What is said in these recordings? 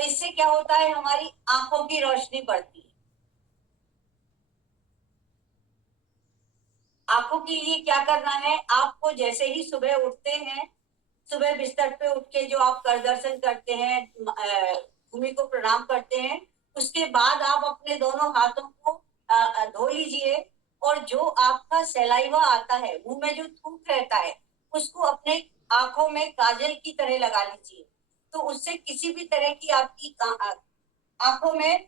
इससे क्या होता है, हमारी आंखों की रोशनी बढ़ती है। आंखों के लिए क्या करना है, आपको जैसे ही सुबह उठते हैं, सुबह बिस्तर पे उठ के जो आप कर दर्शन करते हैं, भूमि को प्रणाम करते हैं, उसके बाद आप अपने दोनों हाथों को धो लीजिए। और जो आपका सलाइवा आता है, मुंह में जो थूक रहता है, उसको अपने आंखों में काजल की तरह लगा लीजिए। तो उससे किसी भी तरह की आपकी आंखों में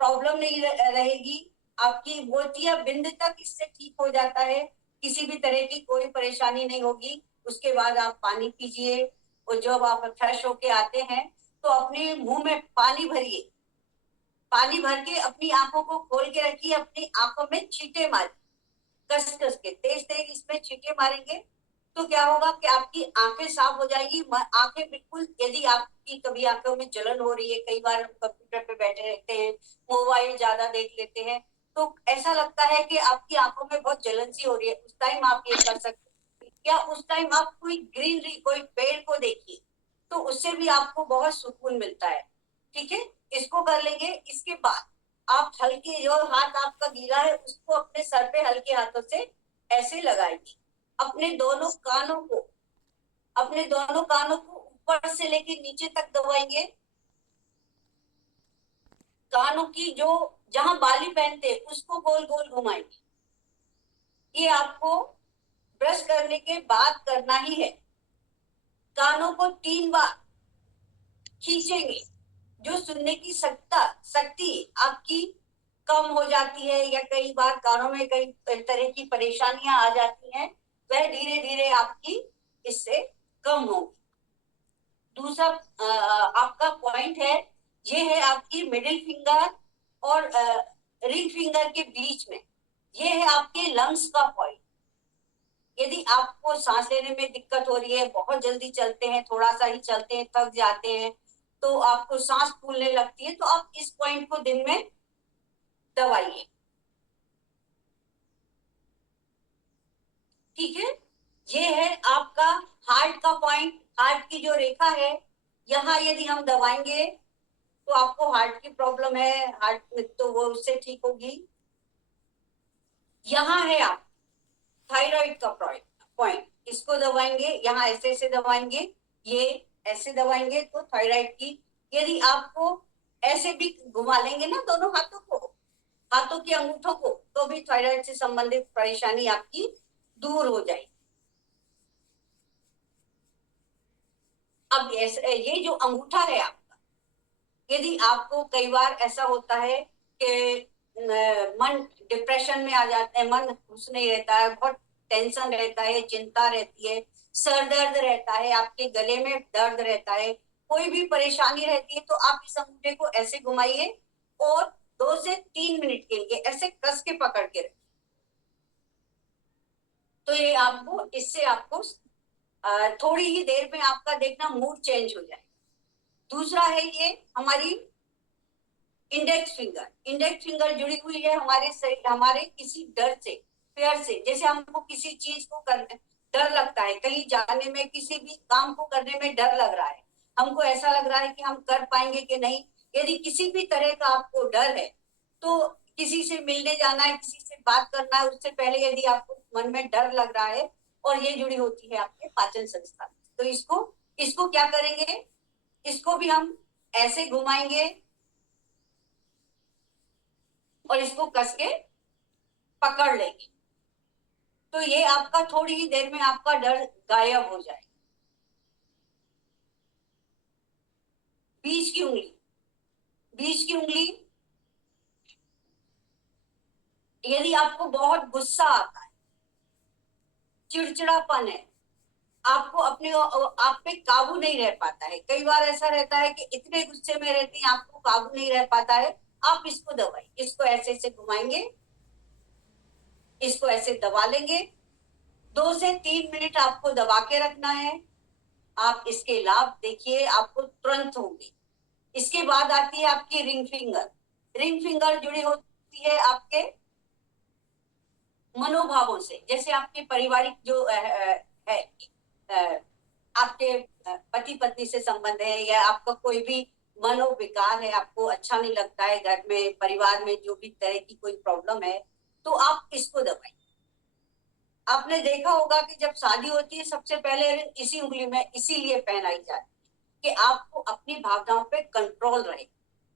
प्रॉब्लम नहीं रहेगी। आपकी मोतिया बिंद तक इससे ठीक हो जाता है, किसी भी तरह की कोई परेशानी नहीं होगी। उसके बाद आप पानी पीजिए, और जब आप फ्रेश होके आते हैं तो अपने मुंह में पानी भरिए, पानी भर के अपनी आंखों को खोल के रखिए, अपनी आंखों में छींटे मारिए, कस कस के तेज तेज इसमें छींटे मारेंगे। तो क्या होगा कि आपकी आंखें साफ हो जाएगी। आंखें बिल्कुल, यदि आपकी कभी आंखों में जलन हो रही है, कई बार हम कंप्यूटर पे बैठे रहते हैं, मोबाइल ज्यादा देख लेते हैं, तो ऐसा लगता है कि आपकी आंखों में बहुत जलन सी हो रही है, उस टाइम आप ये कर सकते हैं। या उस टाइम आप कोई ग्रीनरी, कोई पेड़ को देखिए, तो उससे भी आपको बहुत सुकून मिलता है। ठीक है, इसको कर लेंगे। इसके बाद आप हल्के, जो हाथ आपका गीला है उसको अपने सर पे हल्के हाथों से ऐसे लगाएंगे। अपने दोनों कानों को, अपने दोनों कानों को ऊपर से लेके नीचे तक दबाएंगे। कानों की जो, जहां बाली पहनते हैं उसको गोल गोल घुमाएंगे। ये आपको ब्रश करने के बाद करना ही है। कानों को 3 बार खींचेंगे। जो सुनने की शक्ति आपकी कम हो जाती है, या कई बार कानों में कई तरह की परेशानियां आ जाती हैं, वह धीरे धीरे आपकी इससे कम होगी। दूसरा आपका पॉइंट है, ये है आपकी मिडिल फिंगर और रिंग फिंगर के बीच में, ये है आपके लंग्स का पॉइंट। यदि आपको सांस लेने में दिक्कत हो रही है, बहुत जल्दी चलते हैं, थोड़ा सा ही चलते हैं, थक जाते हैं, तो आपको सांस फूलने लगती है, तो आप इस पॉइंट को दिन में दबाइए। ठीक है, ये है आपका हार्ट का पॉइंट। हार्ट की जो रेखा है, यहाँ यदि हम दबाएंगे तो आपको हार्ट की प्रॉब्लम है, हार्ट में, तो वो उससे ठीक होगी। यहाँ है आप थायराइड का पॉइंट, इसको दबाएंगे, यहाँ ऐसे ऐसे दबाएंगे, ये ऐसे दबाएंगे तो थायराइड की, यदि आपको ऐसे भी घुमा लेंगे ना दोनों हाथों को, हाथों के अंगूठों को, तो भी थायराइड से संबंधित परेशानी आपकी दूर हो जाएगी। अब ये जो अंगूठा है आपका, यदि आपको कई बार ऐसा होता है कि मन डिप्रेशन में आ जाता है, मन खुश नहीं रहता है, बहुत टेंशन रहता है, चिंता रहती है, सर दर्द रहता है, आपके गले में दर्द रहता है, कोई भी परेशानी रहती है, तो आप इस अंगूठे को ऐसे घुमाइए और 2 से 3 मिनट के लिए ऐसे कस के पकड़ के रखिए। तो ये आपको, इससे आपको थोड़ी ही देर में आपका देखना मूड चेंज हो जाए। दूसरा है ये हमारी इंडेक्स फिंगर। इंडेक्स फिंगर जुड़ी हुई है हमारे शरीर, हमारे किसी डर से, फेयर से। जैसे हमको किसी चीज को करने डर लगता है, कहीं जाने में, किसी भी काम को करने में डर लग रहा है, हमको ऐसा लग रहा है कि हम कर पाएंगे कि नहीं, यदि किसी भी तरह का आपको डर है, तो किसी से मिलने जाना है, किसी से बात करना है, उससे पहले यदि आपको मन में डर लग रहा है, और ये जुड़ी होती है आपके पाचन संस्था, तो इसको इसको क्या करेंगे, इसको भी हम ऐसे घुमाएंगे और इसको कस के पकड़ लेंगे। तो ये आपका थोड़ी ही देर में आपका डर गायब हो जाए। बीच की उंगली, बीच की उंगली, यदि आपको बहुत गुस्सा आता है, चिड़चिड़ापन है, आपको अपने आप पे काबू नहीं रह पाता है, कई बार ऐसा रहता है कि इतने गुस्से में रहते हैं आपको काबू नहीं रह पाता है, आप इसको दबाइए, इसको ऐसे ऐसे घुमाएंगे, इसको ऐसे दबा लेंगे। 2 से 3 मिनट आपको दबा के रखना है। आप इसके लाभ देखिए, आपको तुरंत होंगे। इसके बाद आती है आपकी रिंग फिंगर। रिंग फिंगर जुड़ी होती है आपके मनोभावों से, जैसे आपके पारिवारिक जो है, आपके पति पत्नी से संबंध है, या आपका कोई भी मनोविकार है, आपको अच्छा नहीं लगता है, घर में परिवार में जो भी तरह की कोई प्रॉब्लम है, तो आप इसको दबाइए। आपने देखा होगा कि जब शादी होती है सबसे पहले रिंग इसी उंगली में इसीलिए पहनाई जाती है कि आपको अपनी भावनाओं पे कंट्रोल रहे।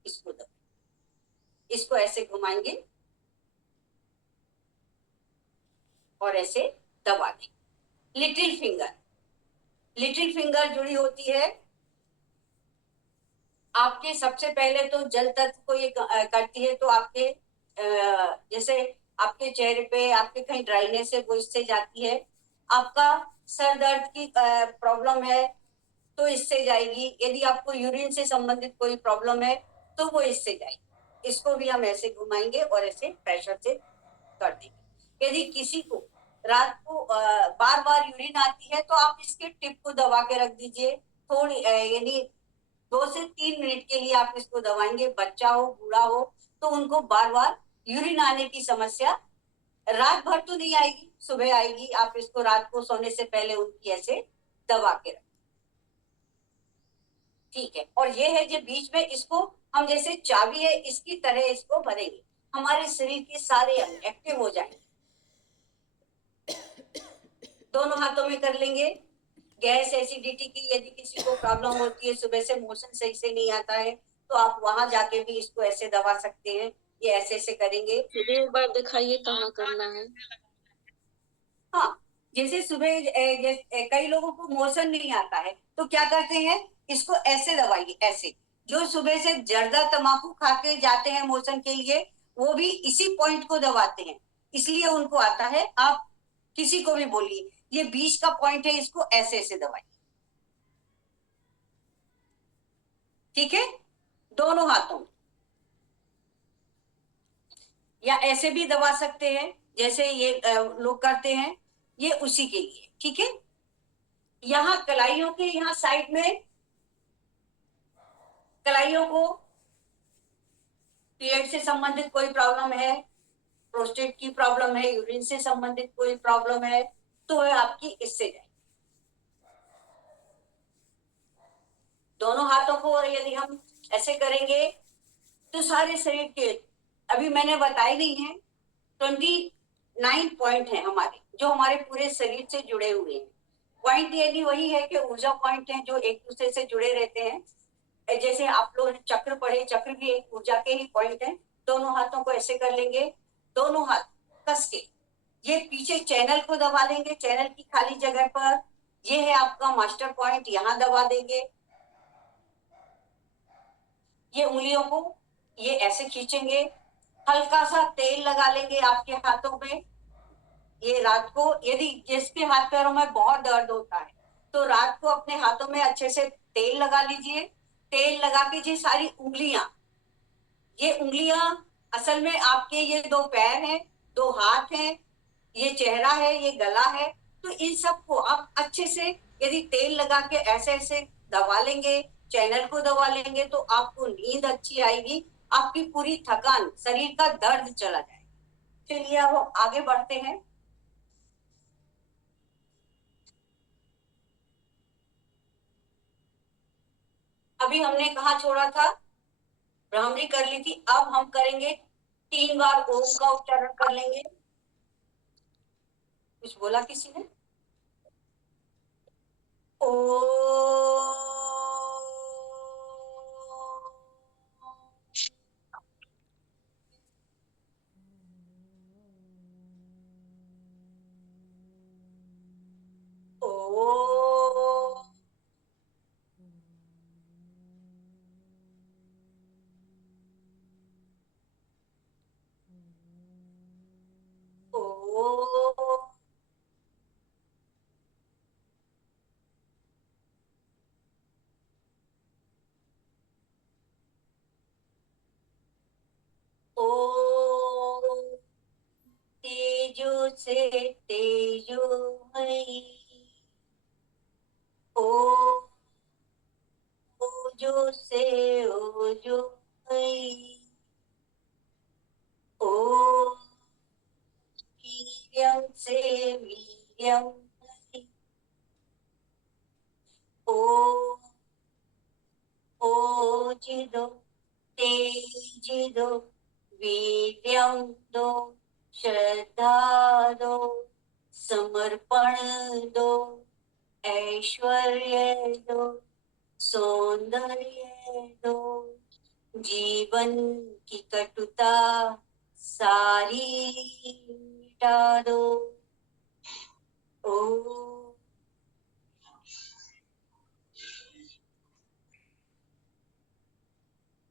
इसको दबाइए, इसको ऐसे घुमाएंगे और ऐसे दबा देंगे। लिटिल फिंगर, लिटिल फिंगर जुड़ी होती है आपके, सबसे पहले तो जल तत्व को ये करती है, तो आपके जैसे आपके चेहरे पे आपके कहीं ड्राइनेस है वो इससे जाती है। आपका सर दर्द की प्रॉब्लम है तो इससे जाएगी। यदि आपको यूरिन से संबंधित कोई प्रॉब्लम है तो वो इससे जाएगी। इसको भी हम ऐसे घुमाएंगे और ऐसे प्रेशर से कर देंगे। यदि किसी को रात को बार बार यूरिन आती है तो आप इसके टिप को दबा के रख दीजिए थोड़ी, यानी 2 से 3 मिनट के लिए आप इसको दबाएंगे। बच्चा हो बूढ़ा हो तो उनको बार बार यूरिन आने की समस्या रात भर तो नहीं आएगी, सुबह आएगी। आप इसको रात को सोने से पहले उनकी ऐसे दबा के रखें, ठीक है। और ये है जो बीच में, इसको हम जैसे चाबी है इसकी तरह इसको भरेंगे, हमारे शरीर के सारे अंग एक्टिव हो जाएंगे। दोनों हाथों में कर लेंगे। गैस एसिडिटी की यदि किसी को प्रॉब्लम होती है, सुबह से मोशन सही से नहीं आता है, तो आप वहां जाके भी इसको ऐसे दबा सकते हैं। ये ऐसे ऐसे करेंगे। फिर एक बार दिखाइए कहाँ करना है। हाँ, जैसे सुबह कई लोगों को मोशन नहीं आता है तो क्या करते हैं, इसको ऐसे दबाइए ऐसे। जो सुबह से जर्दा तंबाकू खा के जाते हैं मोशन के लिए, वो भी इसी पॉइंट को दबाते हैं, इसलिए उनको आता है। आप किसी को भी बोलिए ये बीच का पॉइंट है, इसको ऐसे ऐसे दबाइए, ठीक है, दोनों हाथों में। या ऐसे भी दबा सकते हैं जैसे ये लोग करते हैं, ये उसी के लिए, ठीक है। यहाँ कलाइयों के यहाँ साइड में, कलाइयों को पीरियड से संबंधित कोई प्रॉब्लम है, प्रोस्टेट की प्रॉब्लम है, यूरिन से संबंधित कोई प्रॉब्लम है, तो है आपकी इससे जाए। दोनों हाथों को यदि हम ऐसे करेंगे तो सारे शरीर के, अभी मैंने बताई नहीं है, 29 पॉइंट है हमारे, जो हमारे पूरे शरीर से जुड़े हुए हैं। पॉइंट यदि वही है कि ऊर्जा पॉइंट है जो एक दूसरे से जुड़े रहते हैं। जैसे आप लोग चक्र पढ़े, चक्र भी एक ऊर्जा के ही पॉइंट है। दोनों हाथों को ऐसे कर लेंगे, दोनों हाथ कस के ये पीछे चैनल को दबा लेंगे, चैनल की खाली जगह पर। ये है आपका मास्टर पॉइंट, यहाँ दबा देंगे। ये उंगलियों को ये ऐसे खींचेंगे, हल्का सा तेल लगा लेंगे आपके हाथों में। ये रात को यदि जिसके हाथ पैरों में बहुत दर्द होता है तो रात को अपने हाथों में अच्छे से तेल लगा लीजिए। तेल लगा के ये सारी उंगलियां, ये उंगलियां असल में आपके ये 2 पैर हैं, 2 हाथ हैं, ये चेहरा है, ये गला है। तो इन सबको आप अच्छे से यदि तेल लगा के ऐसे ऐसे दबा लेंगे, चैनल को दबा लेंगे, तो आपको नींद अच्छी आएगी, आपकी पूरी थकान, शरीर का दर्द चला जाएगा। चलिए अब आगे बढ़ते हैं। अभी हमने कहा छोड़ा था, भ्रामरी कर ली थी। अब हम करेंगे 3 बार ओम का उच्चारण कर लेंगे। कुछ बोला किसी ने? ओ, ओ, ओ, ओ, तेजो से तेजो मई, ओ, ओजो से ओजो मई, ओ, वीर्यं से वीर्यं मई, ओ, तेज दो, तेज दो, वीर्यं दो, श्रद्धा दो, समर्पण दो, ऐश्वर्य दो, सौंदर्य दो, जीवन की कटुता सारी मिटा दो। ओ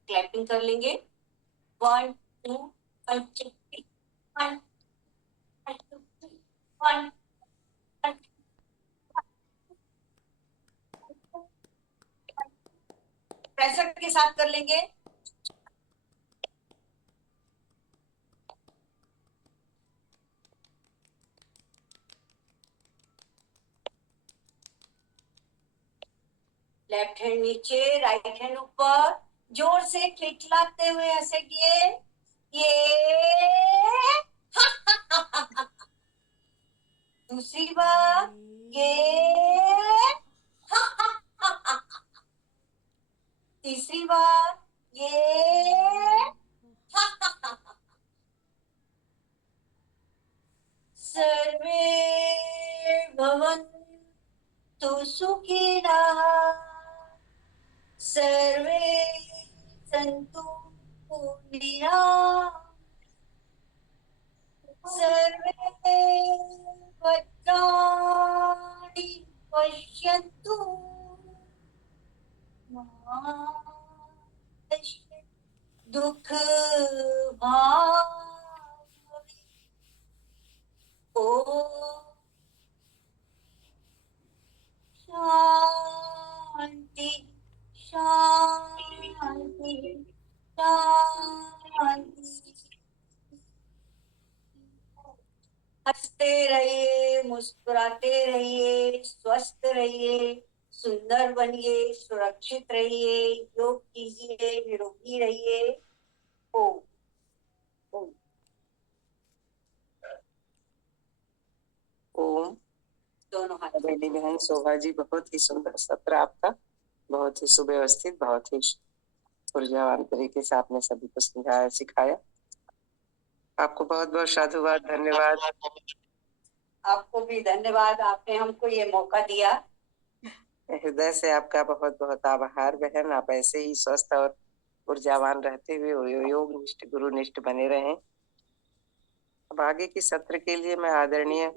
क्लैपिंग कर लेंगे। 1 2 1 2 1 1 65 के साथ कर लेंगे। लेफ्ट हैंड नीचे, राइट हैंड ऊपर, जोर से खिलखिलाते हुए हंसेंगे। ये दूसरी बार, ये तीसरी बार, ये सर्वे भवन्तु सुखिनः, सर्वे सन्तु निरामयाः, सर्वे भद्राणि पश्यन्तु मा कश्चित् दुःखभाग् भवेत्। ॐ शान्ति शान्ति शान्ति। हंसते रहिए, मुस्कुराते रहिए, स्वस्थ रहिए, सुंदर बनिए, सुरक्षित रहिए, योग कीजिए, निरोगी रहिए। ओम ओम ओम। दोनों हाथ। बेटी बहन शोभा जी, बहुत ही सुंदर सत्र आपका, बहुत ही सुव्यवस्थित, बहुत ही ऊर्जावान तरीके से आपने सभी को समझाया सिखाया। आपको बहुत बहुत साधुवाद, धन्यवाद। आपको भी धन्यवाद, आपने हमको ये मौका दिया। हृदय से आपका बहुत बहुत आभार बहन। आप ऐसे ही स्वस्थ और ऊर्जावान रहते हुए योग निष्ठ, गुरु निष्ठ बने रहें। अब आगे की सत्र के लिए मैं आदरणीय